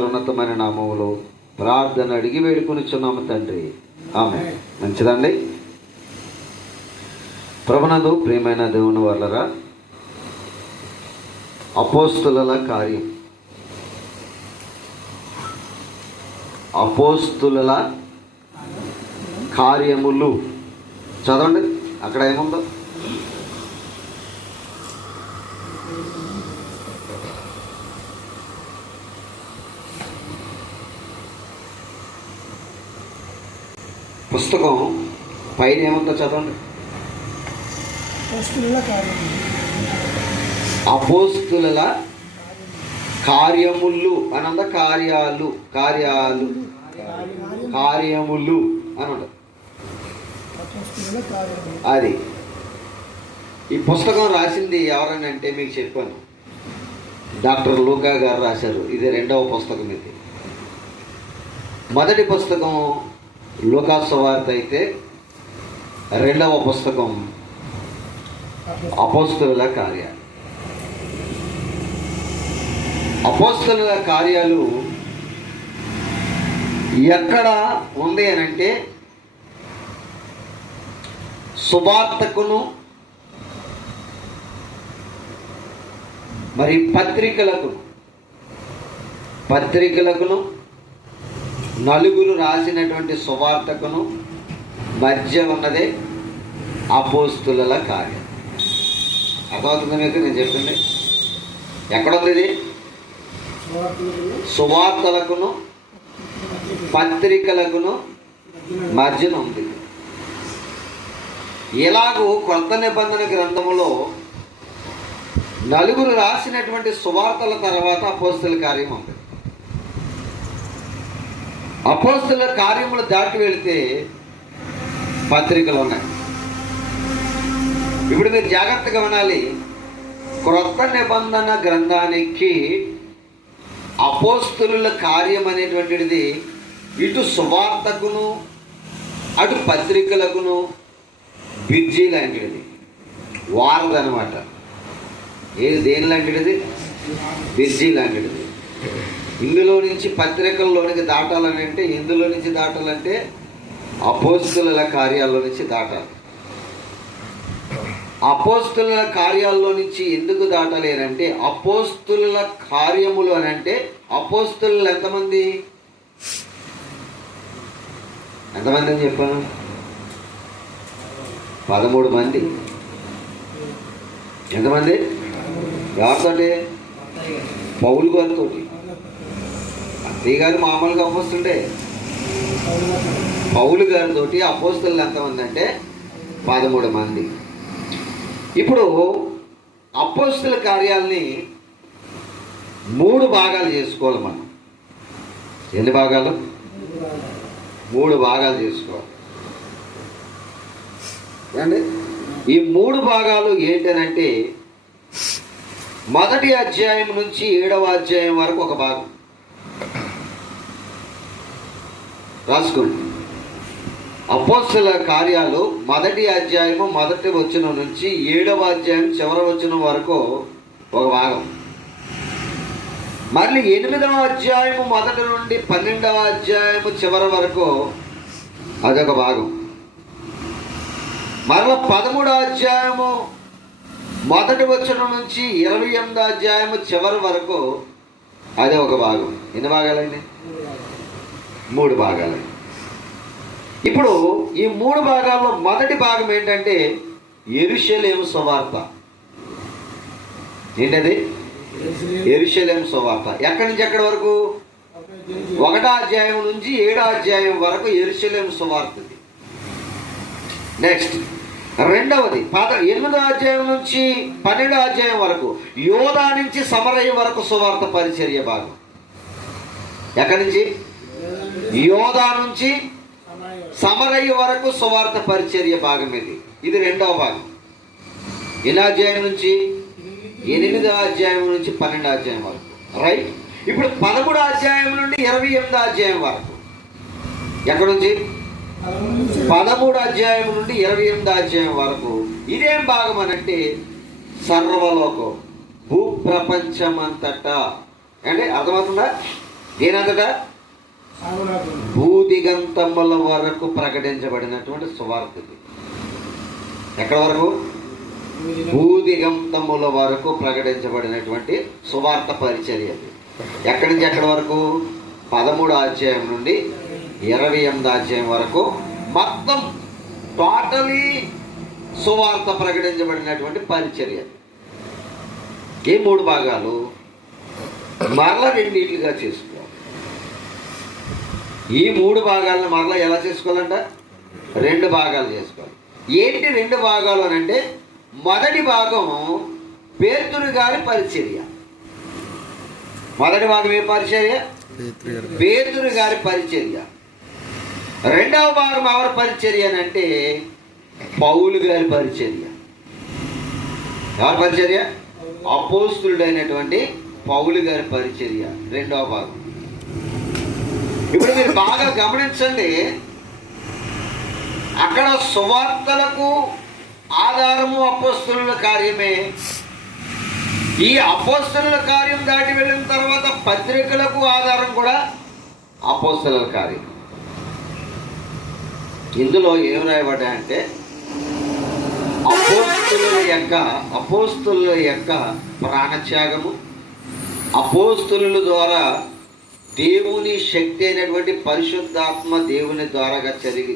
ఉన్నతమైన నామములో ప్రార్థన అడిగి వేడుకొనిచున్నాము తండ్రి, ఆమేన్. మంచిదండి. ప్రభునందు ప్రియమైన దేవుని వర్లరా, అపోస్తుల కార్యం, అపోస్తుల కార్యములు చదవండి. అక్కడ ఏముందో పుస్తకం పైన ఏముందో చదవండి. అపోస్తుల కార్యములు అని ఉందా? కార్యాలు కార్యాలు కార్యములు అని ఉండదు. అది ఈ పుస్తకం రాసింది ఎవరని అంటే మీకు చెప్పాను, డాక్టర్ లూకా గారు రాశారు. ఇది రెండవ పుస్తకం. ఇది మొదటి పుస్తకం లూకా సువార్త అయితే, రెండవ పుస్తకం అపోస్తుల కార్యాలు. అపోస్తుల కార్యాలు ఎక్కడ ఉంది అని అంటే, సువార్తకును మరి పత్రికలకును నలుగురు రాసినటువంటి సువార్తకును మధ్య ఉన్నదే అపోస్తుల కార్యం. అర్థమవుతుంది మీకు నేను చెప్పింది? ఎక్కడుంది ఇది? సువార్తలకును పత్రికలకును మధ్యన ఉంది. ఇలాగూ కొత్త నిబంధన గ్రంథములో నలుగురు రాసినటువంటి సువార్తల తర్వాత అపోస్తుల కార్యం ఉంది. అపోస్తుల కార్యములు దాటి వెళితే పత్రికలు ఉన్నాయి. ఇప్పుడు మీరు జాగ్రత్తగా వినాలి. క్రొత్త నిబంధన గ్రంథానికి అపోస్తుల కార్యం అనేటువంటిది ఇటు సువార్తకును అటు పత్రికలకును బిర్జీ లాంటిది, వారధి అనమాట. ఏది దేని లాంటిది? బిర్జీ లాంటిది. ఇందులో నుంచి పత్రికల్లోనికి దాటాలని అంటే, ఇందులో నుంచి దాటాలంటే అపోస్తుల కార్యాల్లో నుంచి దాటాలి. అపోస్తుల కార్యాల్లో నుంచి ఎందుకు దాటాలి అని అంటే, అపోస్తుల కార్యములు అని అంటే అపోస్తులు ఎంతమంది అని చెప్పాను? 13 మంది. ఎంతమంది? ఎవరితోటి? పౌలు గారితో. అంతే గారు మామూలుగా అపోస్తులుంటే, పౌలు గారితో అపోస్తులు ఎంతమంది అంటే 13 మంది. ఇప్పుడు అపోస్తుల కార్యాలని 3 భాగాలు చేసుకోవాలి మనం. ఎన్ని భాగాలు? 3 భాగాలు చేసుకోవాలి. అండి, ఈ 3 భాగాలు ఏంటనంటే, మొదటి అధ్యాయం నుంచి 7వ అధ్యాయం వరకు ఒక భాగం రాసుకోండి. అపోస్తుల కార్యాలు మొదటి అధ్యాయము మొదటి వచనం నుంచి 7వ అధ్యాయం చివరి వచనం వరకు ఒక భాగం. మళ్ళీ 8వ అధ్యాయము మొదటి నుండి 12వ అధ్యాయము చివరి వరకు అదొక భాగం. మరలా 13వ అధ్యాయము మొదటి వచనం నుంచి 28వ అధ్యాయము చివరి వరకు అదే ఒక భాగం. ఎన్ని భాగాలండి? 3 భాగాలండి. ఇప్పుడు ఈ 3 భాగాల్లో మొదటి భాగం ఏంటంటే యెరూషలేము సువార్త. ఏంటది? యెరూషలేము సువార్త. ఎక్కడి నుంచి ఎక్కడి వరకు? 1వ అధ్యాయం నుంచి 7వ అధ్యాయం వరకు యెరూషలేము సువార్త. నెక్స్ట్ రెండవది 8వ అధ్యాయం నుంచి 12వ అధ్యాయం వరకు యోధా నుంచి సమరయ వరకు సువార్త పరిచర్య భాగం. ఎక్కడి నుంచి? యోధా నుంచి సమరయ వరకు సువార్త పరిచర్య భాగం. ఇది రెండవ భాగం. ఎన్నో అధ్యాయం నుంచి? 8వ అధ్యాయం నుంచి 12వ అధ్యాయం వరకు. రైట్. ఇప్పుడు 13వ అధ్యాయం నుండి 28వ అధ్యాయం వరకు. ఎక్కడి నుంచి? 13వ అధ్యాయం నుండి 28వ అధ్యాయం వరకు. ఇదేం భాగం అనంటే సర్వలోకం, భూప్రపంచమంతటా. అంటే అర్థమవుతుందా? దేనంతటా భూదిగంతముల వరకు ప్రకటించబడినటువంటి సువార్త ఇది. ఎక్కడ వరకు? భూదిగంతముల వరకు ప్రకటించబడినటువంటి సువార్త పరిచర్య. ఎక్కడి నుంచి ఎక్కడి వరకు? 13వ అధ్యాయం నుండి 28వ అధ్యాయం వరకు మొత్తం టోటలీ సువార్త ప్రకటించబడినటువంటి పరిచర్య. ఈ 3 భాగాలు మరల రెండింటిగా చేసుకోవాలి. ఈ 3 భాగాలను మరలా ఎలా చేసుకోవాలంట? 2 భాగాలు చేసుకోవాలి. ఏంటి 2 భాగాలు అని అంటే, మొదటి భాగం పేతురు గారి పరిచర్య. మొదటి భాగం ఏ పరిచర్య? పేతురు గారి పరిచర్య. రెండవ భాగం ఎవరి పరిచర్య అని అంటే పౌలు గారి పరిచర్య. ఎవరి పరిచర్య? అపోస్తులుడైనటువంటి పౌలు గారి పరిచర్య రెండవ భాగం. ఇప్పుడు మీరు బాగా గమనించండి, అక్కడ సువార్తలకు ఆధారము అపోస్తలుల కార్యమే. ఈ అపోస్తలుల కార్యం దాటి వెళ్ళిన తర్వాత పత్రికలకు ఆధారం కూడా అపోస్తలుల కార్యం. ఇందులో ఏం రాయబడ్డాయంటే అపోస్తలుల యొక్క ప్రాణత్యాగము, అపోస్తలుల ద్వారా దేవుని శక్తి అయినటువంటి పరిశుద్ధాత్మ దేవుని ద్వారాగా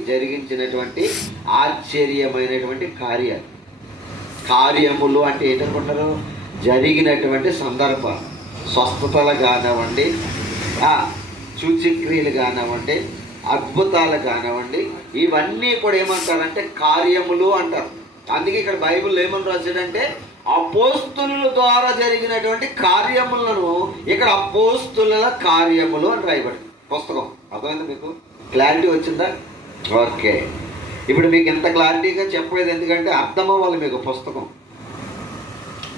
జరిగించినటువంటి ఆశ్చర్యమైనటువంటి కార్యములు అంటే ఏంటనుకుంటారు? జరిగినటువంటి సందర్భాలు, స్వస్థతలు కానివ్వండి, సూచక్రియలు కానివ్వండి, అద్భుతాలు కానివ్వండి, ఇవన్నీ కూడా ఏమంటారంటే కార్యములు అంటారు. అందుకే ఇక్కడ బైబిల్ ఏమని రాశాడంటే అపోస్తుల ద్వారా జరిగినటువంటి కార్యములను ఇక్కడ అపోస్తుల కార్యములు అని రాయబడింది పుస్తకం. అర్థమైందా? మీకు క్లారిటీ వచ్చిందా? ఓకే. ఇప్పుడు మీకు ఎంత క్లారిటీగా చెప్పలేదు, ఎందుకంటే అర్థం అవ్వాలి మీకు పుస్తకం.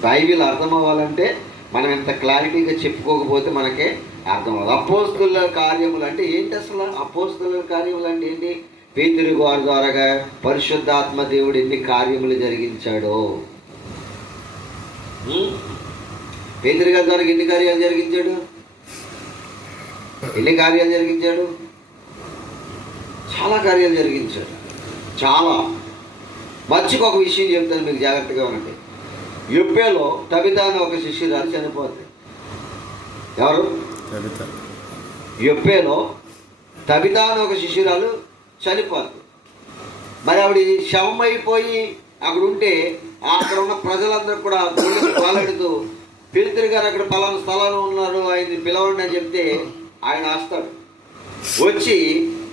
బైబిల్ అర్థం అవ్వాలంటే మనం ఎంత క్లారిటీగా చెప్పుకోకపోతే మనకే అర్థం అవ్వదు. అపోస్తుల కార్యములు అంటే ఏంటి అసలు? అపోస్తుల కార్యములు అంటే ఏంటి? పేతురు గారి ద్వారాగా పరిశుద్ధాత్మ దేవుడు ఎన్ని కార్యములు జరిగించాడో. పేతురు గారి ద్వారా ఎన్ని కార్యాలు జరిగించాడు? చాలా కార్యాలు జరిగించాడు. చాలా మంచిగా ఒక విషయం చెప్తాను మీకు, జాగ్రత్తగా ఉండండి. యుప్పేలో తబితా అని ఒక శిష్యురాలు చనిపోతుంది. ఎవరు? యుప్పేలో తబితా అని ఒక శిష్యురాలు చనిపోతుంది. మరి ఆవిడ శవం అయిపోయి అక్కడ ఉంటే అక్కడ ఉన్న ప్రజలందరూ కూడా పాలడుతూ పేతురు గారు అక్కడ పలానా స్థలంలో ఉన్నారు, ఆయన్ని పిలవండి అని చెప్తే ఆయన వస్తాడు. వచ్చి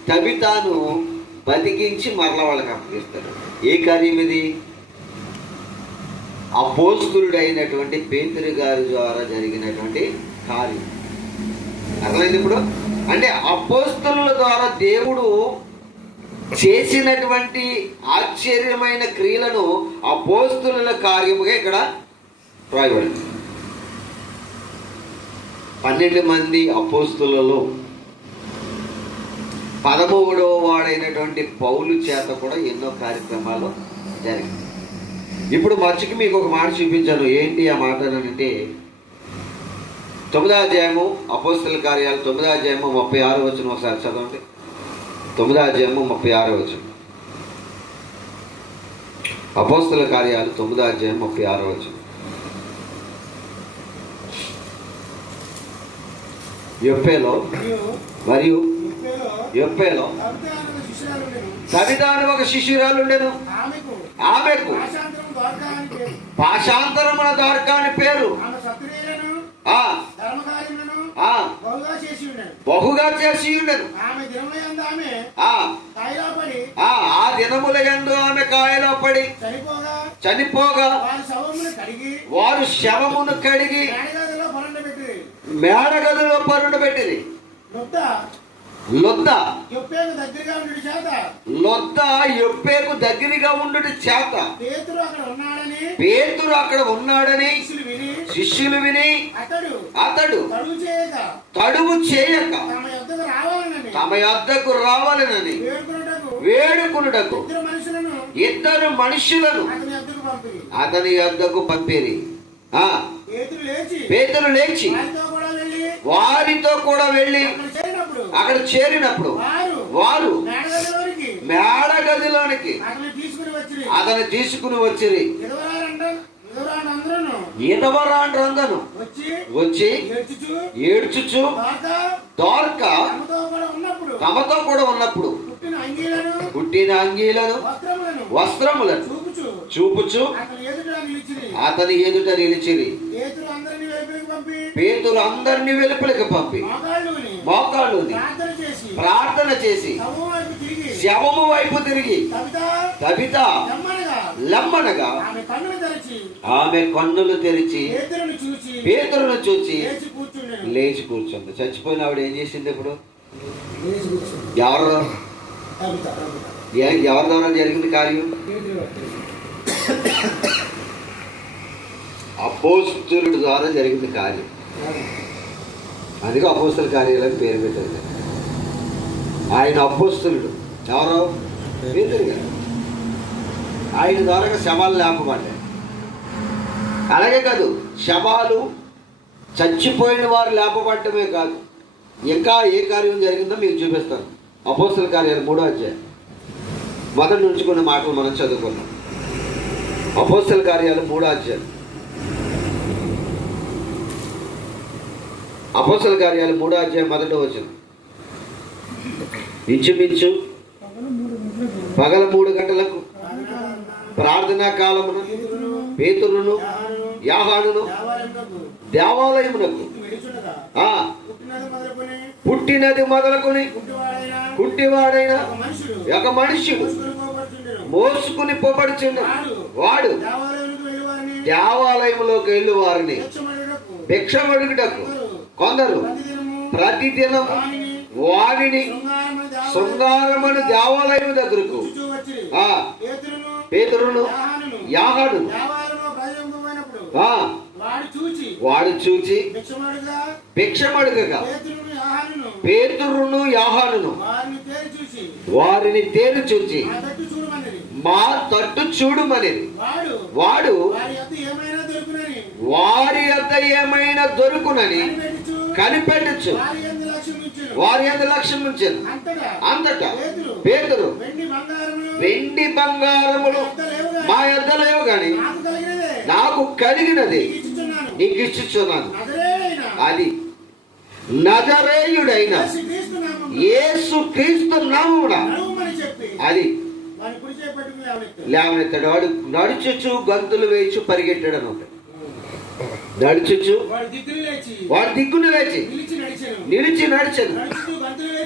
తబితాను బతికించి మరల వాళ్ళకి అప్పగిస్తాడు. ఏ కార్యం ఇది? అపోస్తులుడైనటువంటి పేతురు గారి ద్వారా జరిగినటువంటి కార్యం. అర్థమైంది ఇప్పుడు? అంటే అపోస్తుల ద్వారా దేవుడు చేసినటువంటి ఆశ్చర్యమైన క్రియలను అపోస్తుల కార్యముగా ఇక్కడ రాయబడింది. 12 మంది అపోస్తులలో 13వ వాడైనటువంటి పౌలు చేత కూడా ఎన్నో కార్యక్రమాలు జరిగాయి. ఇప్పుడు మర్చికి మీకు ఒక మాట చూపించాను. ఏంటి ఆ మాట అంటే 9వ అధ్యాయము అపోస్తుల కార్యాలు 9వ అధ్యాయము 36వ వచనం ఒకసారి చదవండి. 9వ అధ్యాయము 36వ వచనం. అపోస్తుల కార్యాలు 9వ అధ్యాయం 36వ వచనం. యొప్పేలో తబితా అని ఒక శిష్యురాలు ఉండెను. ఆమెకు భాషాంతరమున దొరక అని పేరు. బహుగా చేసి ఉండెను. ఆ దినముల యందు ఆమె కాయలో పడి చనిపోగా వారు శవమును కడిగి మేడగదిలో పరుండబెట్టిరి. లొద్ద యొప్పేకు దగ్గరగా ఉండుట చేత పేతురు అక్కడ ఉన్నాడని శిష్యులు విని అతడు తడువు చేయక తమ యొద్దకు రావాలనని వేడుకొనుటకు 2 మనుషులను అతని యొద్దకు పంపిరి. పేతురు లేచి వారితో కూడా వెళ్ళి అక్కడ చేరినప్పుడు వారు మేడ గదిలోనికి అతను తీసుకుని వచ్చిరి. ఈతవరాండ్రందరూ వచ్చి ఏడ్చుచు దోర్క తమతో కూడా ఉన్నప్పుడు పుట్టిన అంగీలను వస్త్రములను చూపుచు అతని ఎదుట నిలిచిరి. పేతురు అందరినీ వెలుపలికి పంపి మోకాళ్ళు ప్రార్థన చేసి శవము వైపు తిరిగి తబిత లమ్మనగా ఆమె కన్నులు తెరిచి పేతురును చూచి లేచి కూర్చుంది. చచ్చిపోయిన ఆవిడ ఏం చేసింది? ఇప్పుడు ఎవరి ద్వారా జరిగింది కార్యం? అపోస్తులుడి ద్వారా జరిగింది కార్యం. అందుకే అపోస్తుల కార్యాలని పేరు పెట్టారు. ఆయన అపోస్తులుడు. ఎవరో పేతురు గారు. ఆయన ద్వారా శవాలు లేపబడ్డాయి. అలాగే కాదు, శవాలు చచ్చిపోయిన వారు లేపబడటమే కాదు, ఇంకా ఏ కార్యం జరిగిందో మీకు చూపిస్తాను. అపోస్తుల కార్యాలు 3వ అధ్యాయం మొదటి నుంచి కొన్ని మాటలు మనం చదువుకున్నాం. అపోస్తుల కార్యాలు 3వ అధ్యాయం. అపోస్తుల కార్యాలు 3వ అధ్యాయం 1వ వచనం. ఇంచుమించు పగల 3 గంటలకు ప్రార్థనా కాలమున పేతురును యోహానును దేవాలయమునకు పుట్టినది మొదలుకొని కుంటివాడైన ఒక మనుష్యుడు మోసుకుని పోబడుచుండు. వాడు దేవాలయంలోకి వెళ్ళి వారిని భిక్షమడుగుటకు కొందరు ప్రతిదినం వాడిని శృంగారమను దేవాలయం దగ్గరకు పేతురును యోహానును వాడు చూచి భిక్షమడుగగా పేతురును యోహానును వారిని తేరు చూచి మా తట్టు చూడుమనేది. వాడు వారి యొద్ద ఏమైనా దొరుకునని కనిపెట్టచ్చు వారి యందు లక్ష్యం ఉంచాను. అంతటా పేతురు వెండి బంగారములు మా యొద్ద లేవు గాని నాకు కలిగినది నీకు ఇచ్చుచున్నాను. అది నజరేయుడైన యేసు క్రీస్తు నామమున అది లేవనెత్తాడు. వాడు నడుచుచు గంతులు వేయచ్చు పరిగెట్టాడు అనమాట. నడుచుచు వాడు దిగ్గును లేచి నిలిచి నడిచాడు.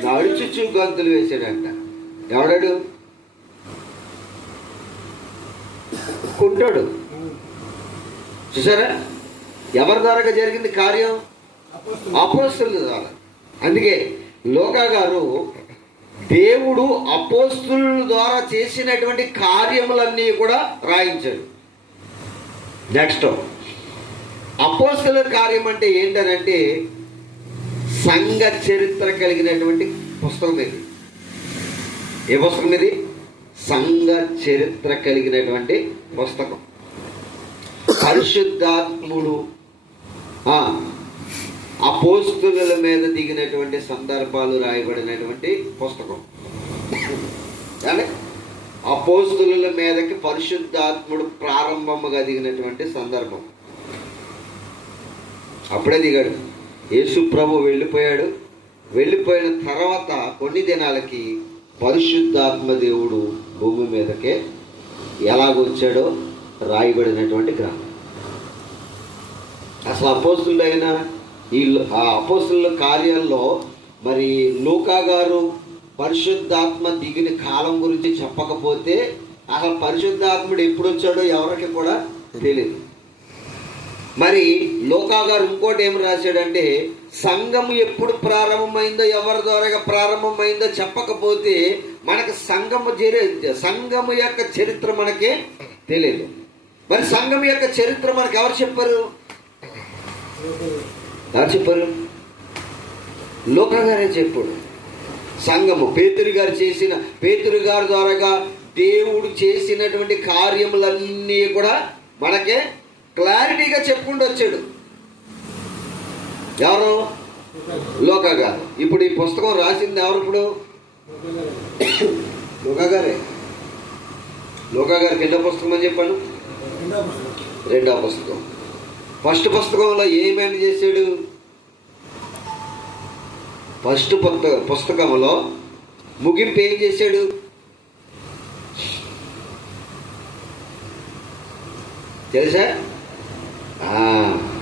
నడుచుచు గంతులు వేసాడంట. ఎవడాడు? కుంటాడు. చూసారా ఎవరి ద్వారా జరిగింది కార్యం? అపోస్తుల ద్వారా. అందుకే లోకా గారు దేవుడు అపోస్తుల ద్వారా చేసినటువంటి కార్యములన్నీ కూడా రాయించాడు. నెక్స్ట్ అపోస్తుల కార్యం అంటే ఏంటనంటే సంఘ చరిత్ర కలిగినటువంటి పుస్తకం ఇది. ఏ పుస్తకం ఇది? సంఘ చరిత్ర కలిగినటువంటి పుస్తకం. పరిశుద్ధాత్ముడు అపోస్తుల మీద దిగినటువంటి సందర్భాలు రాయబడినటువంటి పుస్తకం. అంటే అపోస్తుల మీదకి పరిశుద్ధాత్ముడు ప్రారంభముగా దిగినటువంటి సందర్భం. అప్పుడే దిగాడు. యేసు ప్రభు వెళ్ళిపోయాడు. వెళ్ళిపోయిన తర్వాత కొన్ని దినాలకి పరిశుద్ధాత్మ దేవుడు భూమి మీదకే ఎలాగొచ్చాడో రాయబడినటువంటి గ్రంథం. అసలు అపోస్తులైన ఆ అపోస్తుల కార్యాల్లో మరి లూకా గారు పరిశుద్ధాత్మ దిగిన కాలం గురించి చెప్పకపోతే అసలు పరిశుద్ధాత్ముడు ఎప్పుడు వచ్చాడో ఎవరికి కూడా తెలియదు. మరి లూకా గారు ఇంకోటి ఏం రాశాడంటే సంఘము ఎప్పుడు ప్రారంభమైందో ఎవరి ద్వారా ప్రారంభమైందో చెప్పకపోతే మనకు సంఘము యొక్క చరిత్ర మనకే తెలియదు. మరి సంఘం యొక్క చరిత్ర మనకు ఎవరు చెప్పారు? లూకా గారే చెప్పాడు. సంఘము పేతురు గారి ద్వారాగా దేవుడు చేసినటువంటి కార్యములన్నీ కూడా మనకే క్లారిటీగా చెప్పుకుంటూ వచ్చాడు. ఎవరు? లోకా గారు. ఇప్పుడు ఈ పుస్తకం రాసింది ఎవరు? ఇప్పుడు లోకా గారే. లోకా గారికి ఎన్నో పుస్తకం అని చెప్పాను? రెండో పుస్తకం. ఫస్ట్ పుస్తకంలో ఏమేమి చేశాడు? ఫస్ట్ పుస్తకంలో ముగింపు ఏం చేశాడు? తెలుసా?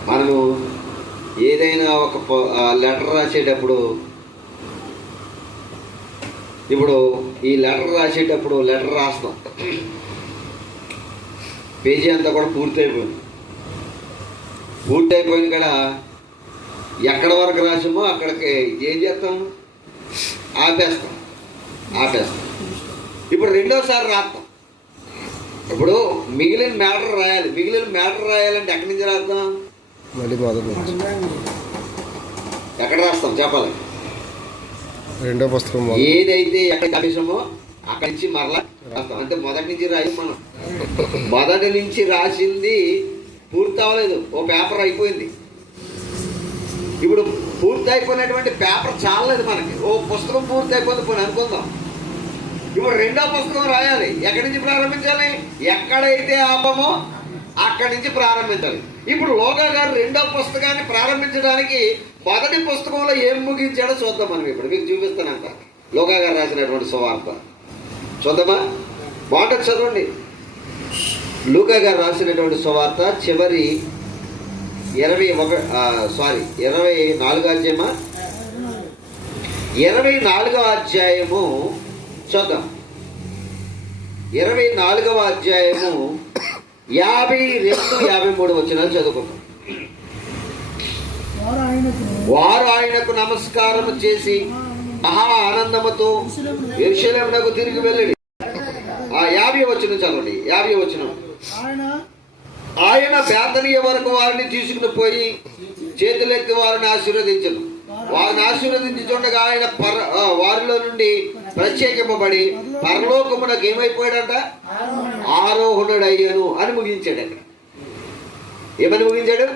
మనము ఏదైనా ఒక లెటర్ రాసేటప్పుడు, ఇప్పుడు ఈ లెటర్ రాసేటప్పుడు లెటర్ రాస్తాం, పేజీ అంతా కూడా పూర్తయిపోయింది కదా, ఎక్కడ వరకు రాసామో అక్కడికి ఏం చేస్తాం? ఆపేస్తాం. ఇప్పుడు రెండోసారి రాస్తాం. ఇప్పుడు మిగిలిన మ్యాటర్ రాయాలంటే ఎక్కడి నుంచి రాద్దాం? ఎక్కడ రాస్తాం చెప్పాలి? రెండో పుస్తకం ఏదైతే ఎక్కడ ఆపేసామో అక్కడి నుంచి మరలా రాస్తాం. అంటే మొదటి నుంచి రాయి. మనం మొదటి నుంచి రాసింది పూర్తి అవ్వలేదు, ఓ పేపర్ అయిపోయింది. ఇప్పుడు పూర్తి అయిపోయినటువంటి పేపర్ చాలలేదు మనకి, ఓ పుస్తకం పూర్తి అయిపోయింది పోనీ అనుకుందాం. ఇప్పుడు రెండో పుస్తకం రాయాలి. ఎక్కడి నుంచి ప్రారంభించాలి? ఎక్కడైతే ఆపమో అక్కడి నుంచి ప్రారంభించాలి. ఇప్పుడు లోకా గారు రెండో పుస్తకాన్ని ప్రారంభించడానికి మొదటి పుస్తకంలో ఏం ముగించాడో చూద్దాం. మనం ఇప్పుడు మీకు చూపిస్తానంట లోకా గారు రాసినటువంటి సువార్త. చూద్దామా? బాగుంటుంది, చదవండి. లూకా గారు రాసినటువంటి సువార్త చివరి 24వ అధ్యాయమా? 24వ అధ్యాయము చూద్దాం. 24వ అధ్యాయము 52-53 వచనాలు చదువుకుంటాం. వారు ఆయనకు నమస్కారం చేసి మహా ఆనందముతో యెరూషలేమునకు తిరిగి వెళ్ళి. 50వ వచనం చదవండి. 50వ వచనం. ఆయన బేతనీయ వరకు వారిని తీసుకుని పోయి చేతులెత్తి వారిని ఆశీర్వదించను. వారిని ఆశీర్వదించి చూడగా ఆయన వారిలో నుండి ప్రత్యేకింపబడి పరలోకమునకు ఏమైపోయాడంట? ఆరోహణుడయ్యను అని ముగించాడు. అక్కడ ఏమని ముగించాడు?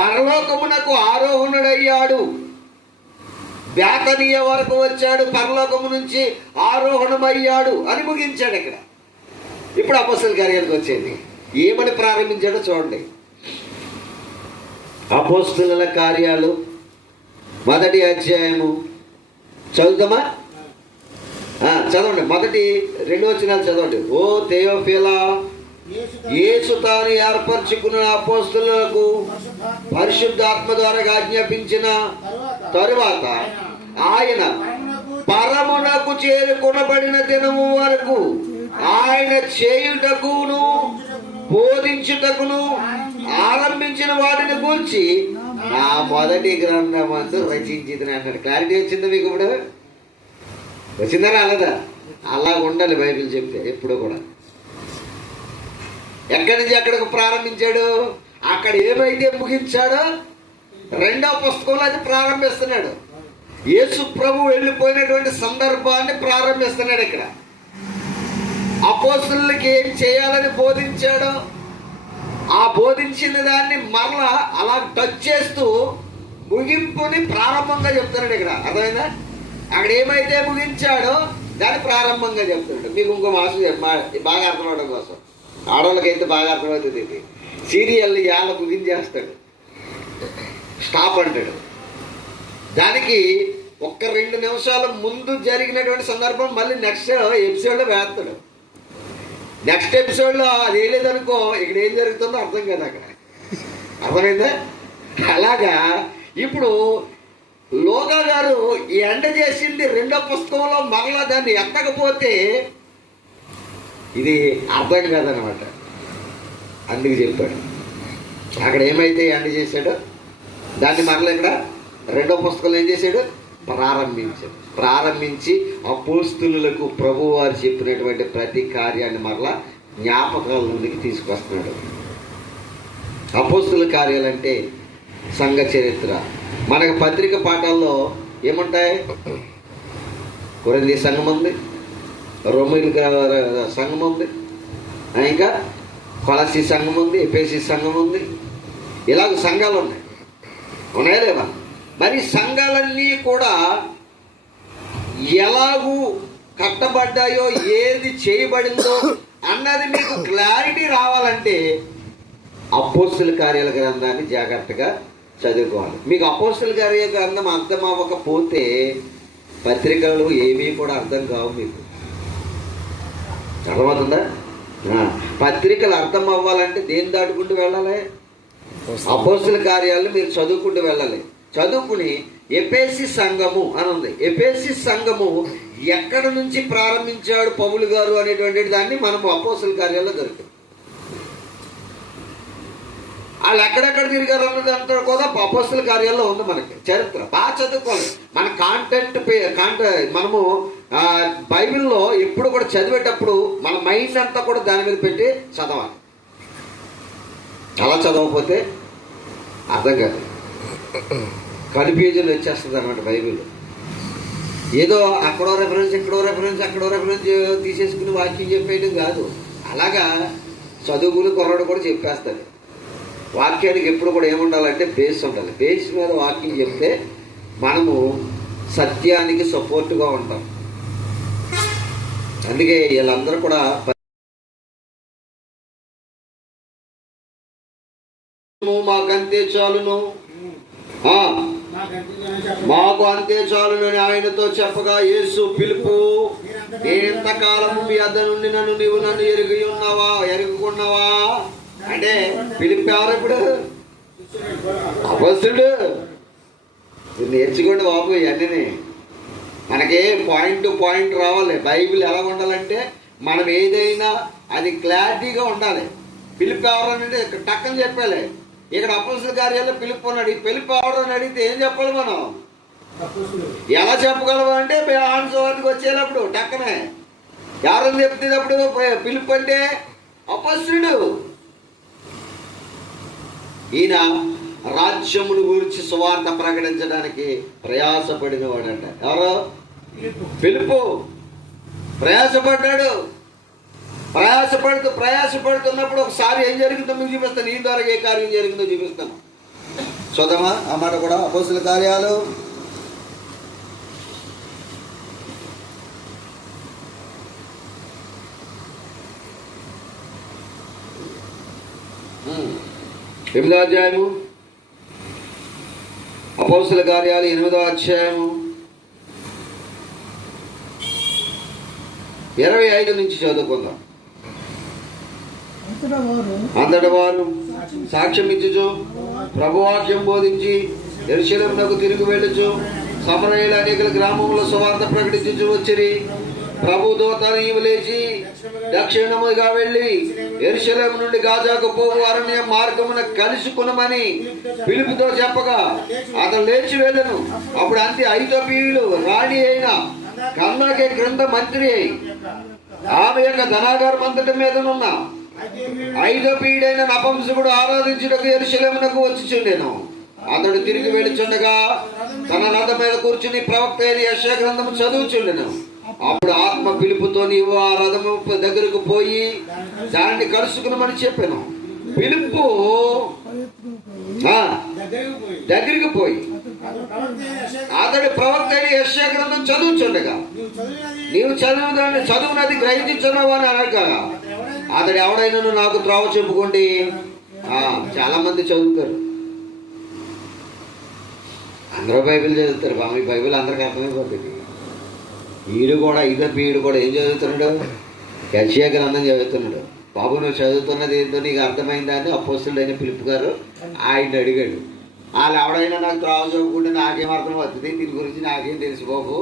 పరలోకమునకు ఆరోహణుడయ్యాడు. బేతనీయ వరకు వచ్చాడు, పరలోకము నుంచి ఆరోహణమయ్యాడు అని ముగించాడు అక్కడ. ఇప్పుడు అపోస్తలుల కార్యాలకు వచ్చేది ఏమని ప్రారంభించాడో చూడండి. అపోస్తలుల కార్యాలు 1వ అధ్యాయము చదువుతామా? చదవండి. 1-2 వచనాలు చదవండి. ఓ థెయోఫిలా, యేసు తాను ఏర్పరచుకున్న అపోస్తలులకు పరిశుద్ధాత్మ ద్వారా ఆజ్ఞాపించిన తరువాత ఆయన పరమునకు చేరుకొనబడిన దినము వరకు ఆయన చేయుటకును బోధించుటకును ఆరంభించిన వాటిని గూర్చి నా మొదటి గ్రంథమందు రచించింది అన్నాడు. క్లారిటీ వచ్చిందా మీకు? ఇప్పుడు వచ్చిందా రాలేదా? అలా ఉండాలి బైబిల్ చెప్తే ఎప్పుడు కూడా. ఎక్కడి నుంచి ఎక్కడికి ప్రారంభించాడు? అక్కడ ఏమైతే ముగించాడో రెండవ పుస్తకంలో అది ప్రారంభిస్తున్నాడు. యేసు ప్రభు వెళ్ళిపోయినటువంటి సందర్భాన్ని ప్రారంభిస్తున్నాడు. ఇక్కడ అపోస్తలులకి ఏం చేయాలని బోధించాడో ఆ బోధించిన దాన్ని మరలా అలా టచ్ చేస్తూ ముగింపుని ప్రారంభంగా చెప్తున్నాడు. ఇక్కడ అర్థమైందా? అక్కడ ఏమైతే ముగించాడో దాన్ని ప్రారంభంగా చెప్తున్నాడు. మీకు ఇంకో మాసం బాగా అర్థమవడం కోసం, ఆడవాళ్ళకైతే బాగా అర్థమవుతుంది. ఇది సీరియల్ యాళ్ళ ముగించేస్తాడు, స్టాప్ అంటాడు. దానికి 1-2 నిమిషాల ముందు జరిగినటువంటి సందర్భం మళ్ళీ నెక్స్ట్ ఎపిసోడ్లో వేస్తాడు. నెక్స్ట్ ఎపిసోడ్లో అది వేయలేదనుకో ఇక్కడ ఏం జరుగుతుందో అర్థం కదా. అక్కడ అర్థమైందా? అలాగా ఇప్పుడు లోకా గారు ఎండ చేసింది రెండో పుస్తకంలో మరలా దాన్ని ఎత్తకపోతే ఇది అర్థం కాదనమాట. అందుకు చెప్పాడు. అక్కడ ఏమైతే ఎండ చేశాడో దాన్ని మరలా ఇక్కడ రెండో పుస్తకంలో ఏం చేశాడు? ప్రారంభించి అపోస్తలులకు ప్రభువు వారు చెప్పినటువంటి ప్రతి కార్యాన్ని మరలా జ్ఞాపకాల నుండికి తీసుకొస్తున్నాడు. అపోస్తలుల కార్యాలంటే సంఘ చరిత్ర. మనకు పత్రిక పాఠాల్లో ఏముంటాయి? కొరింథీ సంఘం ఉంది, రోమీయుల సంఘం ఉంది, ఇంకా కొలస్సీ సంఘం ఉంది, ఎఫెసీ సంఘం ఉంది. ఇలాగ సంఘాలు ఉన్నాయి. ఉన్నాయా లేవా? మరి సంఘాలన్నీ కూడా ఎలాగూ కట్టబడ్డాయో, ఏది చేయబడిందో అన్నది మీకు క్లారిటీ రావాలంటే అపోస్తల కార్యాల గ్రంథాన్ని జాగ్రత్తగా చదువుకోవాలి. మీకు అపోస్తల కార్య గ్రంథం అర్థం అవ్వకపోతే పత్రికలు ఏమీ కూడా అర్థం కావు. మీకు అర్థమవుతుందా? పత్రికలు అర్థం అవ్వాలంటే దేని దాటుకుంటూ వెళ్ళాలి? అపోస్తల కార్యాలను మీరు చదువుకుంటూ వెళ్ళాలి. చదువుకుని ఎఫెసీ సంఘము అని ఉంది. ఎఫెసీ సంఘము ఎక్కడ నుంచి ప్రారంభించాడు పౌలు గారు అనేటువంటి దాన్ని మనం అపోస్తల కార్యాల్లో దొరుకుతుంది. వాళ్ళు ఎక్కడెక్కడ తిరిగారు అన్నది అంతా కూడా అపోస్తల కార్యాల్లో ఉంది. మనకి చరిత్ర బాగా చదువుకోవాలి. మన మనము బైబిల్లో ఎప్పుడు కూడా చదివేటప్పుడు మన మైండ్ అంతా కూడా దాని మీద పెట్టి చదవాలి. అలా చదవకపోతే అర్థం కాదు, కన్ఫ్యూజన్ వచ్చేస్తుంది అన్నమాట. బైబిల్ ఏదో అక్కడో రెఫరెన్స్, ఎక్కడో రెఫరెన్స్, అక్కడో రెఫరెన్స్ తీసేసుకుని వాక్యం చెప్పేయడం కాదు. అలాగా చదువుకుని కొరడు కూడా చెప్పేస్తాడు. వాక్యానికి ఎప్పుడు కూడా ఏముండాలంటే బేస్ ఉండాలి. బేస్ మీద వాక్యం చెప్తే మనము సత్యానికి సపోర్టుగా ఉంటాం. అందుకే వీళ్ళందరూ కూడా మాకంతే చాలును, మాకు అంతే చాలును అని ఆయనతో చెప్పగా, యేసు పిలుపు, నేనెంతకాలము మీ వద్ద నుండి నీవు నన్ను ఎరుగుకున్నావా అంటే పిలుపు ఎవరు? ఇప్పుడు అపొస్తలుడు. నేర్చుకోండి బాబు ఇవన్నీ. మనకి పాయింట్ టు పాయింట్ రావాలి. బైబిల్ ఎలా ఉండాలంటే మనం ఏదైనా అది క్లారిటీగా ఉండాలి. పిలుపు ఎవరనంటే టక్కని చెప్పాలి. ఇక్కడ అపోస్తల కార్యాల్లో పిలుపు ఉన్నాడు. ఈ పిలుపు ఎవరని అడిగితే ఏం చెప్పాలి మనం? ఎలా చెప్పగలము అంటే ఆన్సర్కి వచ్చేటప్పుడు టక్కనే ఎవరని చెప్తేటప్పుడు పిలుపు అంటే అపోస్తలుడు. ఈయన రాజ్యమును గురించి సువార్త ప్రకటించడానికి ప్రయాసపడిన వాడంట. ఎవరో పిలుపు ప్రయాసపడ్డాడు. ప్రయాసపడుతున్నప్పుడు ఒకసారి ఏం జరిగిందో మీకు చూపిస్తాను. ఈ ద్వారా ఏ కార్యం జరిగిందో చూపిస్తాను. చూద్దామా ఆ మాట కూడా? అపోస్తల కార్యాలు 8వ అధ్యాయము, అపోస్తల కార్యాలు 8వ అధ్యాయము 25 నుంచి చదువుకుందాం. అంతటి వారు సాక్ష్యం ఇచ్చుచు ప్రభువాక్యం బోధించి యెరూషలేమునకు తిరిగి వెళ్ళుచు సమరయుల అనేక గ్రామముల సువార్త ప్రకటించుచు వచ్చిరి. ప్రభు దూత నీవు లేచి దక్షిణముగా వెళ్ళి యెరూషలేము నుండి గాజాకు పోవు అరణ్య మార్గమున కలుసుకునమని పిలుపుతో చెప్పగా అతను లేచి వెళ్ళను. అప్పుడు అంతే ఐగుప్తీయులు రాణి అయిన కన్నాకే క్రింద మంత్రి అయి ఆమె యొక్క ధనాగారం అంతటి మీదనున్న ఐగుప్తీయుడైన నపుంసకుడు ఆరాధించుటకు యెరూషలేమునకు వచ్చుచుండెను. అతడు తిరిగి వెళ్ళుచుండగా తన రథ మీద కూర్చుని ప్రవక్త అయిన యెషయా గ్రంథము చదువుచుండెను. అప్పుడు ఆత్మ పిలుపుతో నీవు ఆ రథము దగ్గరకు పోయి దాన్ని కలుసుకున్నామని చెప్పాను. పిలుపు దగ్గరికి పోయి అతడు ప్రవక్త అయిన యెషయా గ్రంథం చదువుచుండగా నీవు చదువునది గ్రహించున్నావా అని అనగా అతడు ఎవడైనా నాకు త్రోవ చెప్పుకోండి. చాలా మంది చదువుతారు, అందరూ బైబిల్ చదువుతారు. బాబు బైబిల్ అందరికి అర్థమైపోతుంది. ఈడు కూడా ఈడు కూడా ఏం చదువుతున్నాడు? యెషయా గ్రంథం చదువుతున్నాడు. బాబు నువ్వు చదువుతున్నది ఏంటో నీకు అర్థమైందా అని అపోస్తలుడైన పిలుపు గారు ఆయన అడిగాడు. వాళ్ళు ఎవడైనా నాకు త్రోవ చదువుకుంటే నాకేం అర్థం అవుతుంది, దీని గురించి నాకేం తెలుసు బాబు,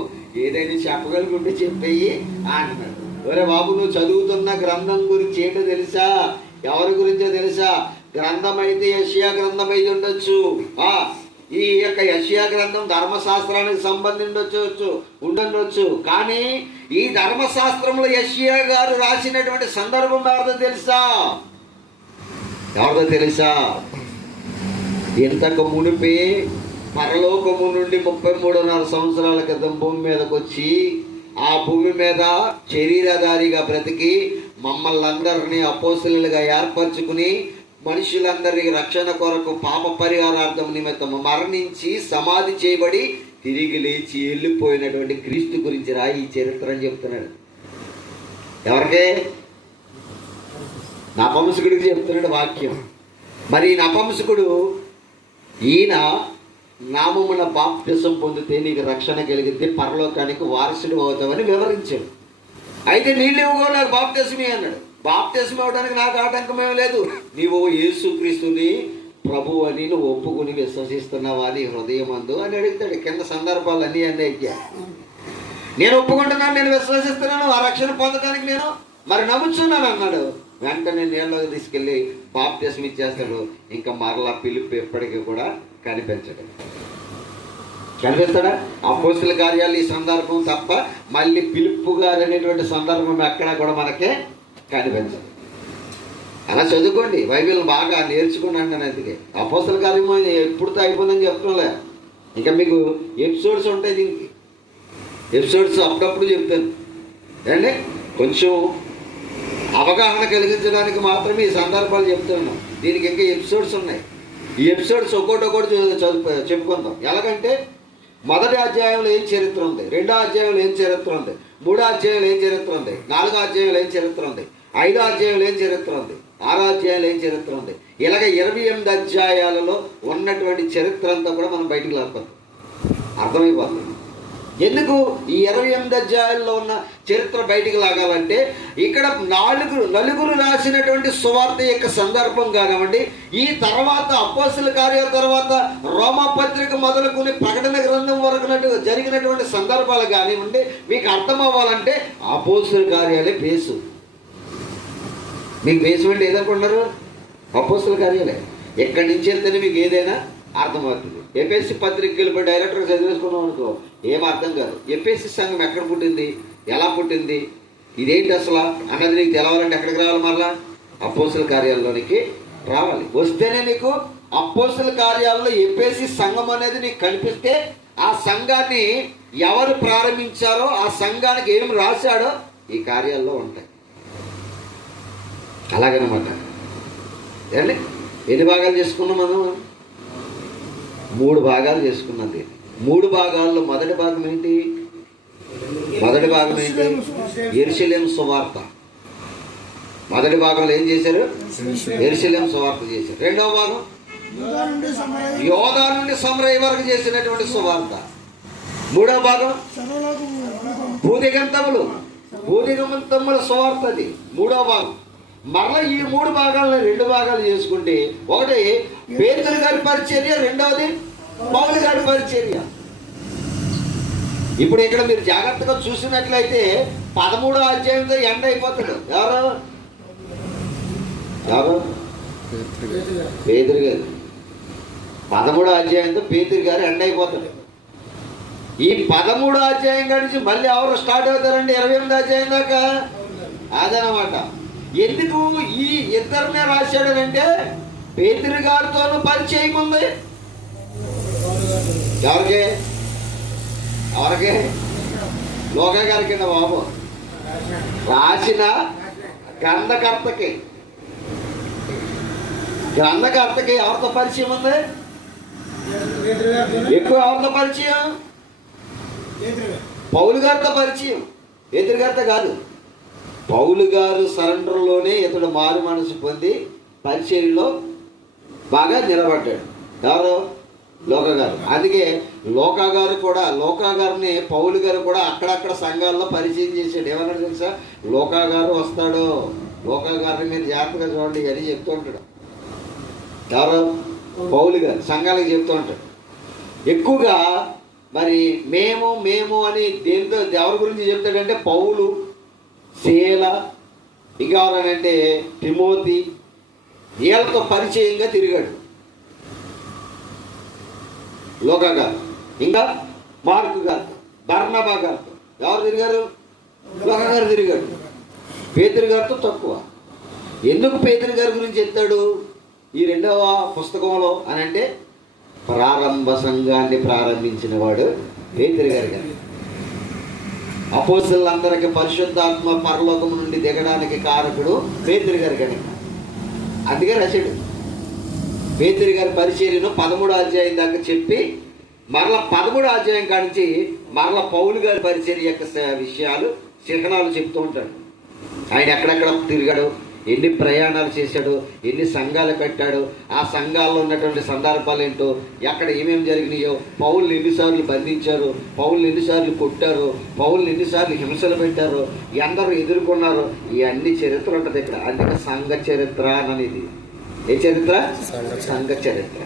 ఏదైనా చెప్పగలుగుంటే చెప్పేయి అంటున్నాడు. ఒరే బాబు నువ్వు చదువుతున్న గ్రంథం గురించి ఏంటో తెలుసా? ఎవరి గురించో తెలుసా? గ్రంథం అయితే యెషయా గ్రంథం అయి ఉండొచ్చు. ఈ యొక్క యెషయా గ్రంథం ధర్మశాస్త్రానికి సంబంధించవచ్చు ఉండొచ్చు. కానీ ఈ ధర్మశాస్త్రంలో యెషయా గారు రాసినటువంటి సందర్భం ఎవరిదో తెలుసా? ఇంతకు మునిపే పరలోకము నుండి 33.5 సంవత్సరాల క్రితం భూమి మీదకి వచ్చి ఆ భూమి మీద శరీరధారిగా బ్రతికి మమ్మల్ని అందరినీ అపోస్తలులుగా ఏర్పరచుకుని మనుషులందరి రక్షణ కొరకు పాప పరిహారార్థం నిమిత్తము మరణించి సమాధి చేయబడి తిరిగి లేచి వెళ్ళిపోయినటువంటి క్రీస్తు గురించి ఈ చరిత్ర అని చెప్తున్నాడు. ఎవరికే? నపంసకుడికి చెప్తున్నాడు వాక్యం. మరి నపంసకుడు ఈయన నామమున బాప్తిసం పొందితే నీకు రక్షణ కలిగితే పరలోకానికి వారసుడు అవుతావని వివరించాడు. అయితే నీళ్ళు ఇవ్వకో, నాకు బాప్తిసమే అన్నాడు. బాప్తిసం ఇవ్వడానికి నాకు ఆటంకమేం లేదు. నీవు యేసుక్రీస్తుని ప్రభు అని నువ్వు ఒప్పుకుని విశ్వసిస్తున్నావా నీ హృదయమందు అని అడుగుతాడు. కింద సందర్భాలు అన్నీ అయ్యా, నేను ఒప్పుకుంటున్నాను, నేను విశ్వసిస్తున్నాను, ఆ రక్షణ పొందడానికి నేను మరి నమ్ముచున్నాను అన్నాడు. వెంటనే నీళ్ళలోకి తీసుకెళ్ళి బాప్తిసం ఇచ్చేస్తాడు. ఇంకా మరలా పిలుపు ఎప్పటికీ కూడా కనిపిస్తాడా? అపోస్తల కార్యాలు ఈ సందర్భం తప్ప మళ్ళీ పిలుపు గారు అనేటువంటి సందర్భం ఎక్కడా కూడా మనకే కనిపించదు. అలా చదువుకోండి, బైబిల్ బాగా నేర్చుకుని అంటాను. అందుకే అపోస్తల కార్యం ఎప్పుడుతో అయిపోయిందని చెప్తున్నా. ఇంకా మీకు ఎపిసోడ్స్ ఉంటాయి, దీనికి ఎపిసోడ్స్ అప్పుడప్పుడు చెప్తాను అండి. కొంచెం అవగాహన కలిగించడానికి మాత్రమే ఈ సందర్భాలు చెప్తున్నాను. దీనికి ఇంకా ఎపిసోడ్స్ ఉన్నాయి. ఈ ఎపిసోడ్స్ ఒక్కొక్కటి చెప్పుకుందాం. ఎలాగంటే మొదటి అధ్యాయంలో ఏం చరిత్ర ఉంది, రెండో అధ్యాయంలో ఏం చరిత్ర ఉంది, మూడో అధ్యాయంలో ఏం చరిత్ర ఉంది, నాలుగో అధ్యాయంలో ఏం చరిత్ర ఉంది, ఐదో అధ్యాయంలో ఏం చరిత్ర ఉంది, ఆరో అధ్యాయంలో ఏం చరిత్ర ఉంది. ఇలాగ 28 అధ్యాయాలలో ఉన్నటువంటి చరిత్ర అంతా కూడా మనం బయటికి లాక్కొద్దాం, అర్థమైపోతుంది. ఎందుకు ఈ 28 అధ్యాయాల్లో ఉన్న చరిత్ర బయటికి లాగాలంటే ఇక్కడ నలుగురు రాసినటువంటి సువార్త యొక్క సందర్భం కానివ్వండి, ఈ తర్వాత అపోస్తల కార్యాల తర్వాత రోమాపత్రిక మొదలుకొని ప్రకటన గ్రంథం వరకు జరిగినటువంటి సందర్భాలు కానివ్వండి, మీకు అర్థం అవ్వాలంటే అపోస్తల కార్యాలే బేసు. మీకు బేసు అంటే ఏదనుకుంటున్నారు? అపోస్తల కార్యాలే. ఎక్కడి నుంచి వెళ్తేనే మీకు ఏదైనా అర్థమవుతుంది. ఎపిఎస్సి పత్రిక వెళ్ళిపోయి డైరెక్ట్గా చదివేసుకున్నాం అనుకో ఏం అర్థం కాదు. ఎపిఎస్సి సంఘం ఎక్కడ పుట్టింది, ఎలా పుట్టింది, ఇదేంటి అసలు అన్నది నీకు తెలవాలంటే ఎక్కడికి రావాలి? మరలా అపోస్తల కార్యాలలోనికి రావాలి. వస్తేనే నీకు అపోస్తల కార్యాలలో ఎపిఎస్సి సంఘం అనేది నీకు కనిపిస్తే ఆ సంఘాన్ని ఎవరు ప్రారంభించారో, ఆ సంఘానికి ఏం రాశాడో ఈ కార్యాల్లో ఉంటాయి. అలాగనమాట. ఏమండి, ఎన్ని భాగాలు చేసుకున్నాం మనం? 3 భాగాలు చేసుకున్నది. 3 భాగాల్లో మొదటి భాగం ఏంటి? యెరూషలేము సువార్త. మొదటి భాగంలో ఏం చేశారు? యెరూషలేము సువార్త చేశారు. రెండవ భాగం యోధా నుండి సమరయ వరకు చేసినటువంటి సువార్త. మూడవ భాగం భూదిగంతముల సువార్త. అది మూడవ భాగం. మరలా ఈ 3 భాగాలను 2 భాగాలు చేసుకుంటే, ఒకటి పేతురు గారి పరిచర్య, రెండవది పౌలు గారి పరిచర్య. ఇప్పుడు ఇక్కడ మీరు జాగ్రత్తగా చూసినట్లయితే 13వ అధ్యాయంతో ఎండ్ అయిపోతాడు. ఎవరు? పేతురు గారు. 13వ అధ్యాయంతో పేతురు గారు ఎండ్ అయిపోతాడు. ఈ 13వ అధ్యాయం నుంచి మళ్ళీ ఎవరు స్టార్ట్ అవుతారండి? 28వ అధ్యాయం దాకా. అదనమాట. ఎందుకు ఈ ఇద్దరినే రాశాడనంటే పేతురు గారితోనూ పరిచయం ఉంది. ఎవరికి? లోకా గారికి బాబు రాసిన గ్రంథకర్తకి ఎవరితో పరిచయం ఉంది? ఎక్కువ ఎవరితో పరిచయం? పౌలు గారితో పరిచయం. పేతురు గారితో కాదు. పౌలు గారు సరెండర్లోనే ఇతడు మారు మనసు పొంది పరిచర్యలో బాగా నిలబడ్డాడు. ఎవరు? లోకా గారు. అందుకే లోకా గారిని పౌలు గారు కూడా అక్కడక్కడ సంఘాల్లో పరిచయం చేశాడు. ఏమన్నాడు తెలుసా? లోకా గారు వస్తాడు, లోకా గారిని మీరు జాగ్రత్తగా చూడండి అని చెప్తూ ఉంటాడు. ఎవరు? పౌలు గారు సంఘాలకు చెప్తూ ఉంటాడు. ఎక్కువగా మరి మేము అని దేంతో ఎవరి గురించి చెప్తాడంటే పౌలు, శీల, ఇంకా ఎవరనంటే తిమోతి, వీళ్ళతో పరిచయంగా తిరిగాడు లోకా గారు. ఇంకా మార్కు గారు, బర్నబా గారితో ఎవరు తిరిగారు? లోకా గారు తిరిగాడు. పేతురు గారితో తక్కువ. ఎందుకు పేతురు గారి గురించి చెప్తాడు ఈ 2వ పుస్తకంలో అని అంటే, ప్రారంభ సంఘాన్ని ప్రారంభించిన వాడు పేతురు గారు. అపోస్తలులందరికీ పరిశుద్ధాత్మ పరలోకము నుండి దిగడానికి కారకుడు పేతురు గారు కనుక అందుకే రాశాడు. పేతురు గారి పరిచర్యను 13వ అధ్యాయం దాకా చెప్పి మరలా 13వ అధ్యాయం కానించి మరలా పౌలు గారి పరిచర్య యొక్క విషయాలు చిహ్నాలు చెప్తూ ఉంటాడు. ఆయన ఎక్కడెక్కడ తిరిగాడు, ఎన్ని ప్రయాణాలు చేశాడు, ఎన్ని సంఘాలు కట్టాడు, ఆ సంఘాల్లో ఉన్నటువంటి సందర్భాలు ఏంటో, ఎక్కడ ఏమేమి జరిగినాయో, పౌల్ని ఎన్నిసార్లు బంధించారు, పౌల్ని ఎన్నిసార్లు కొట్టారు, పౌల్ని ఎన్నిసార్లు హింసలు పెట్టారు, ఎందరూ ఎదుర్కొన్నారు, ఇవన్నీ చరిత్ర ఉంటుంది ఇక్కడ. అందుకే సంఘ చరిత్ర అనేది. ఏ చరిత్ర? సంఘ చరిత్ర.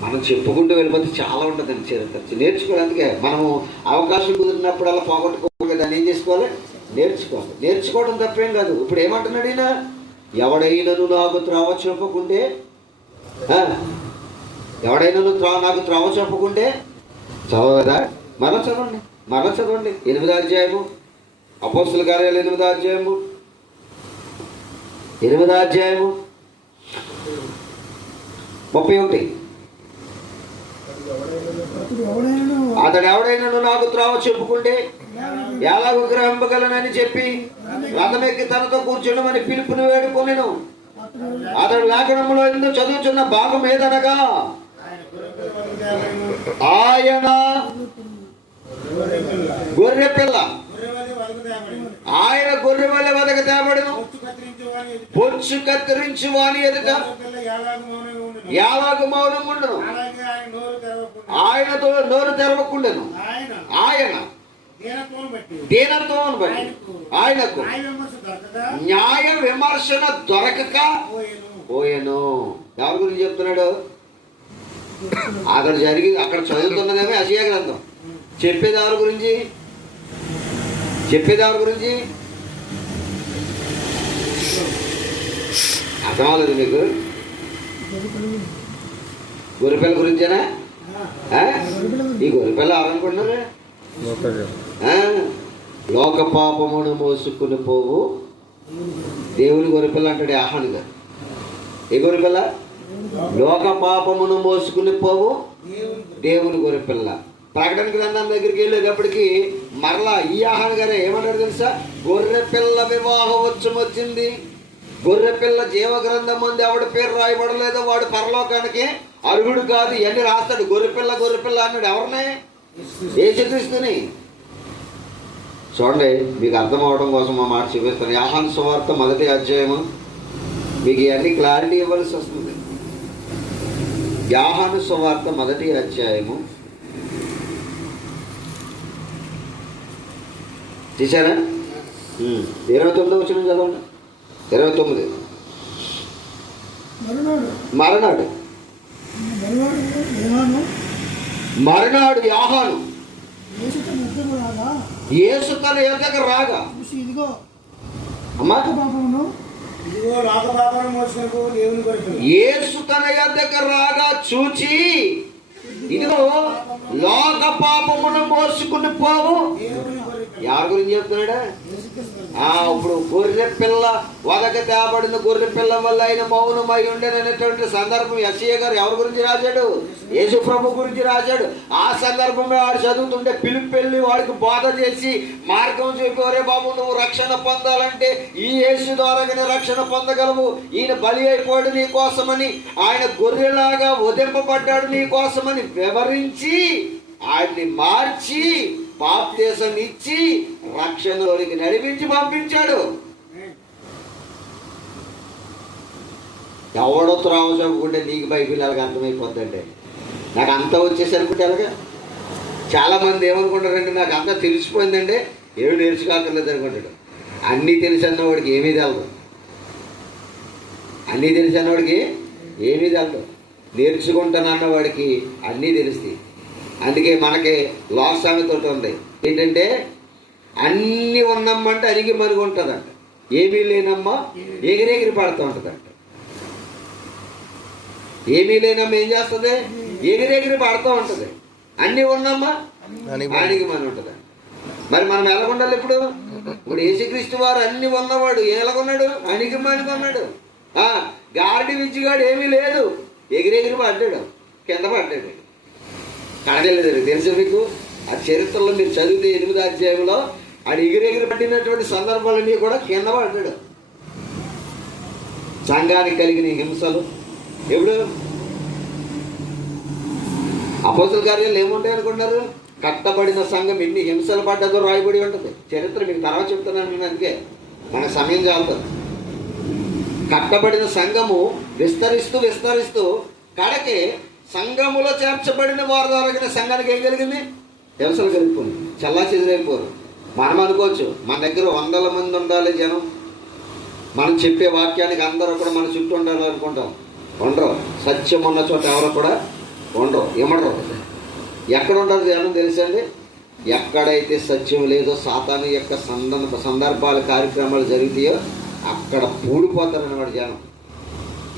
మనం చెప్పుకుంటూ వెళ్ళిపోతే చాలా ఉంటుందండి చరిత్ర. నేర్చుకోవడానికే మనము అవకాశం కుదిరినప్పుడు అలా పోగొట్టుకోవాలి. దాన్ని ఏం చేసుకోవాలి? నేర్చుకోవాలి. నేర్చుకోవడం తప్పేం కాదు. ఇప్పుడు ఏమంటున్నాడు ఈయన? ఎవడైనను నాకు త్రోవ చూపకుంటే, ఎవడైనను నాకు త్రోవ చూపకుంటే చదవదా? మరల చదవండి, 8వ అధ్యాయము, అపోస్తుల కార్యాలు 8వ అధ్యాయము, 31. అతడు ఎవడైనా నాకు త్రోవ చెప్పుకుంటే ఎలాగో గ్రహింపగలనని చెప్పి రథమెక్కి తనతో కూర్చుండమని పిలుపుని వేడుకొనెను. అతడు లేఖనములో ఎందుకు చదువుతున్న భాగం ఏదనగా, ఆయన గొర్రె పిల్ల, ఆయన గొర్రె వల్ల వదక తేబడును, పొచ్చు కత్తిరించి వాని ఎదుట యాలాగు మౌనం ఉండను, ఆయనతో నోరు తెరవకుండెను. ఆయన దీనత్వమును బట్టి ఆయనకు న్యాయ విమర్శన దొరకక పోయెను. ఎవరి గురించి చెప్తున్నాడు? అక్కడ చదువుతున్నదేమో యెషయా గ్రంథం. చెప్పేది ఎవరి గురించి? అర్థం అవ్వలేదు మీకు? గొర్రెపిల్ల గురించేనా? ఈ గొర్రెపిల్ల ఎవరనుకుంటున్నారా? లోక పాపమును మోసుకుని పోవు దేవుని గొర్రెపిల్ల అంటాడు ఆహాను గారు. ఏ గొర్రెపిల్ల? లోక పాపమును మోసుకుని పోవు దేవుని గొర్రెపిల్ల. ప్రకటన గ్రంథం దగ్గరికి వెళ్ళేటప్పటికి మరలా ఈ ఆహాను గారే ఏమంటాడు తెలుసా? గొర్రెపిల్ల వివాహోత్సవం వచ్చింది, గొర్రెపిల్ల జీవ గ్రంథం ముందు ఎవడి పేరు రాయబడలేదో వాడు పరలోకానికి అర్హుడు కాదు. ఇవన్నీ రాస్తాడు. గొర్రెపిల్ల అన్నాడు ఎవరిని? యేసుక్రీస్తుని. చూడండి, మీకు అర్థం అవడం కోసం మా మాట చూపిస్తాను. యోహాను సువార్త 1వ అధ్యాయము, మీకు ఇవన్నీ క్లారిటీ ఇవ్వాల్సి వస్తుంది. యోహాను సువార్త 1వ అధ్యాయము చూసారా? 29 వచ్చిన చదవండి. 29. మరునాడు యోహాను యేసు తన ఎద్దకు రాగా, యేసు తన ఎద్దకు రాగా చూచి, ఇదిగో లోక పాపమును మోసుకుని పోవు. ఎవరి గురించి చెప్తున్నాడా? ఇప్పుడు గొర్రె పిల్ల వదక తేబడిన గొర్రె పిల్ల వల్ల ఆయన మౌనమై ఉండేననేటువంటి సందర్భం యెషయా గారు ఎవరి గురించి రాశాడు? యేసు ప్రభు గురించి రాశాడు. ఆ సందర్భంలో వాడు చదువుతుంటే పిలుపు వెళ్ళి వాడికి బోధ చేసి మార్గం చెప్పి, ఒరే బాబు, నువ్వు రక్షణ పొందాలంటే ఈ యేసు ద్వారాగానే రక్షణ పొందగలవు. ఈయన బలి అయిపోయాడు నీ కోసమని, ఆయన గొర్రెలాగా వధింపబడ్డాడు నీ కోసమని వివరించి ఆయన్ని మార్చి బాప్తిసం ఇచ్చి రక్షణలోనికి నడిపించి పంపించాడు. ఎవడో త్రోవ చెప్పుకుంటే నీకు బైబిల్ ఎలాగ అర్థమైపోద్దంటే, నాకు అంతా వచ్చేసరికి ఎలాగా? చాలామంది ఏమనుకుంటారంటే, నాకు అంతా తెలిసిపోయిందంటే ఏమి నేర్చుకోక్కర్లేదు అనుకుంటాడు. అన్నీ తెలిసి అన్నవాడికి ఏమీ తెలదు. ఏమీ తెలదు. నేర్చుకుంటానన్నవాడికి అన్నీ తెలుస్తాయి. అందుకే మనకి లోక సామెత ఉంది ఏంటంటే, అన్నీ ఉన్నమ్మంటే అరిగి మరుగు ఉంటుందంట, ఏమీ లేనమ్మా ఎగిరెగిరి పడుతూ ఉంటుందంట. ఏమీ లేనమ్మ ఏం చేస్తుంది? ఎగిరెగిరి పడుతూ ఉంటుంది. అన్నీ ఉన్నమ్మా అణిగి మని ఉంటుందంట. మరి మనం ఎలాగుండాలి? ఇప్పుడు యేసుక్రీస్తు వారు అన్ని ఉన్నవాడు ఎలాగున్నాడు? అణిగి మనిగి ఉన్నాడు. గారడి విచ్చిగాడు ఏమీ లేదు, ఎగిరెగిరి పడ్డాడు, కింద పడ్డాడు. కడగలేదు. తెలుసు మీకు? ఆ చరిత్రలో మీరు చదివితే 8వ అధ్యాయంలో ఆడు ఎగిరెగిరి పట్టినటువంటి సందర్భాలన్నీ కూడా కింద పడ్డాడు. సంఘానికి కలిగిన హింసలు ఎప్పుడు అపోస్తల కార్యాలు ఏముంటాయి అనుకున్నారు? కట్టబడిన సంఘం ఎన్ని హింసలు పడ్డదో రాయబడి ఉంటుంది. చరిత్ర మీకు తర్వాత చెప్తున్నాను నేను, అందుకే మన సమయం చాలుతుంది. కట్టబడిన సంఘము విస్తరిస్తూ విస్తరిస్తూ కడకి సంఘములో చేర్చబడిన వారి ద్వారా సంఘానికి ఏం కలిగింది? హింసలు కలిగిపోయింది. చల్లా చెదిరైపోరు. మనం అనుకోవచ్చు మన దగ్గర 100 మంది ఉండాలి జనం, మనం చెప్పే వాక్యానికి అందరూ కూడా మన చుట్టూ ఉండాలి అనుకుంటాం. ఉండరు. సత్యం ఉన్న చోట ఎవరు కూడా ఉండరు, ఇమ్మడరు. ఎక్కడ ఉంటారు జనం తెలుసండి? ఎక్కడైతే సత్యం లేదో, సాతాను యొక్క సందర్భాలు కార్యక్రమాలు జరుగుతాయో అక్కడ పూడిపోతారన్నమాట జనం.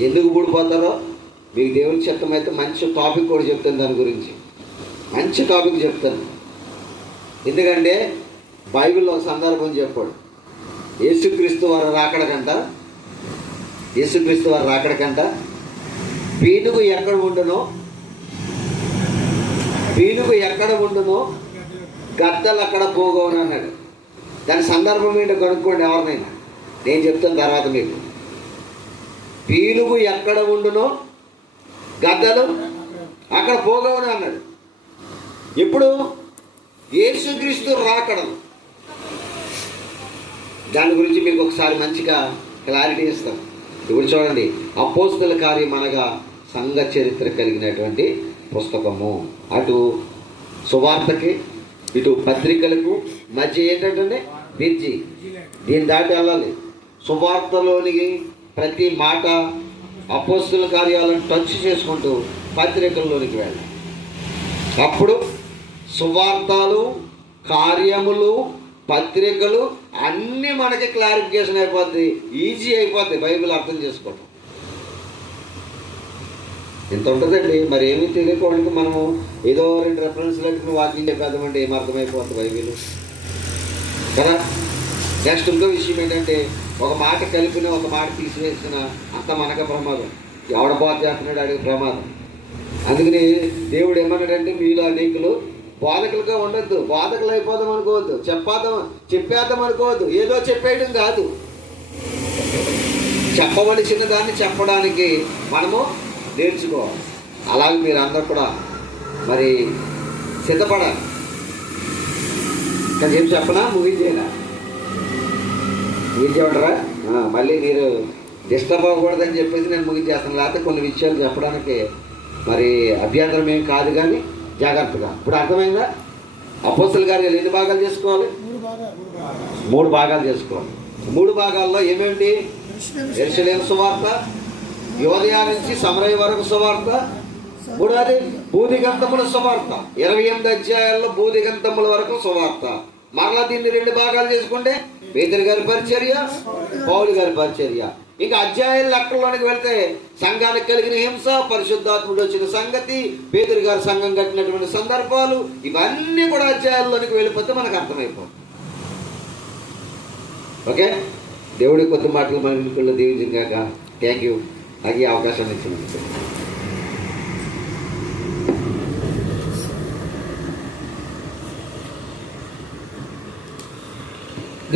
ఎందుకు పూడిపోతారో మీకు దేవుని చిత్తం అయితే మంచి టాపిక్ కూడా చెప్తాను, దాని గురించి మంచి టాపిక్ చెప్తాను. ఎందుకంటే బైబిల్లో ఒక సందర్భం చెప్పాడు. యేసుక్రీస్తు వారు రాకడకంట పీనుగు ఎక్కడ ఉండునో గద్దలు అక్కడ పోగోను అన్నాడు. దాని సందర్భం ఏంటో కనుక్కోండి ఎవరినైనా, నేను చెప్తాను తర్వాత మీకు. పీనుగు ఎక్కడ ఉండునో గద్దలు అక్కడ పోగోను అన్నాడు. ఇప్పుడు యేసుక్రీస్తు రాకడను, దాని గురించి మీకు ఒకసారి మంచిగా క్లారిటీ ఇస్తాను. ఇప్పుడు చూడండి, అపోస్తల కార్యం అనగా సంఘ చరిత్ర కలిగినటువంటి పుస్తకము. అటు సువార్తకి ఇటు పత్రికలకు మధ్య ఏంటంటే బ్రిడ్జి. దీన్ని దాటి వెళ్ళాలి. సువార్తలోనికి ప్రతి మాట అపోస్తల కార్యాలను టచ్ చేసుకుంటూ పత్రికల్లోనికి వెళ్ళాలి. అప్పుడు సువార్తలు, కార్యములు, పత్రికలు అన్నీ మనకి క్లారిఫికేషన్ అయిపోద్ది, ఈజీ అయిపోద్ది బైబిల్ అర్థం చేసుకోవటం. ఇంత ఉంటుందండి. మరి ఏమీ తెలియకపోవడానికి మనము ఏదో 2 రెఫరెన్స్లకి వాక్యం చెప్పేద్దామంటే ఏం అర్థమైపోతుంది బైబిల్ కదా. నెక్స్ట్ ఇంకో విషయం ఏంటంటే, ఒక మాట కలిపిన ఒక మాట తీసివేసిన అంత మనక ప్రమాదం. ఎవడ బాధ చేస్తున్నాడు అడిగే ప్రమాదం. అందుకని దేవుడు ఏమన్నాడంటే, మీలో అనేకులు బోధకులుగా ఉండొద్దు, బోధకులు అయిపోదాం అనుకోవద్దు, చెప్పేద్దాం అనుకోవద్దు. ఏదో చెప్పేయడం కాదు, చెప్పవలసిన దాన్ని చెప్పడానికి మనము నేర్చుకోవాలి. అలాగే మీరు అందరూ కూడా మరి సిద్ధపడాలి. ఇంకా ఏం చెప్పనా, ముగించేయమంటారా? మళ్ళీ మీరు డిస్టర్బ్ అవ్వకూడదని చెప్పేసి నేను ముగించేస్తాను. లేకపోతే కొన్ని విషయాలు చెప్పడానికి మరి అభ్యంతరం ఏం కాదు, కానీ జాగ్రత్తగా. ఇప్పుడు అర్థమైందా? అపోస్తల కార్యాలు ఎన్ని భాగాలు చేసుకోవాలి? 3 భాగాలు చేసుకోవాలి. 3 భాగాల్లో ఏమేమిటి? యెరూషలేము సువార్త, యోదయ నుంచి సమరయ వరకు సువార్త, 3వది భూదిగంతముల సువార్త. 28 అధ్యాయాల్లో భూదిగంతముల వరకు సువార్త. మరలా దీన్ని 2 భాగాలు చేసుకుంటే పేతురు గారి పరిచర్య, పౌలు గారి పరిచర్య. ఇంకా అధ్యాయాల లెక్కల్లోనికి వెళ్తే సంఘానికి కలిగిన హింస, పరిశుద్ధాత్ముడు వచ్చిన సంగతి, పేతురు గారి సంఘం కట్టినటువంటి సందర్భాలు, ఇవన్నీ కూడా అధ్యాయాల్లోనికి వెళ్ళిపోతే మనకు అర్థమైపోతుంది. ఓకే, దేవుడి కొత్త మాటలు మన దీవించాక. థ్యాంక్ యూ, నాకు ఈ అవకాశాన్ని ఇచ్చినందుకు.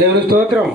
దేవుని స్తోత్రం.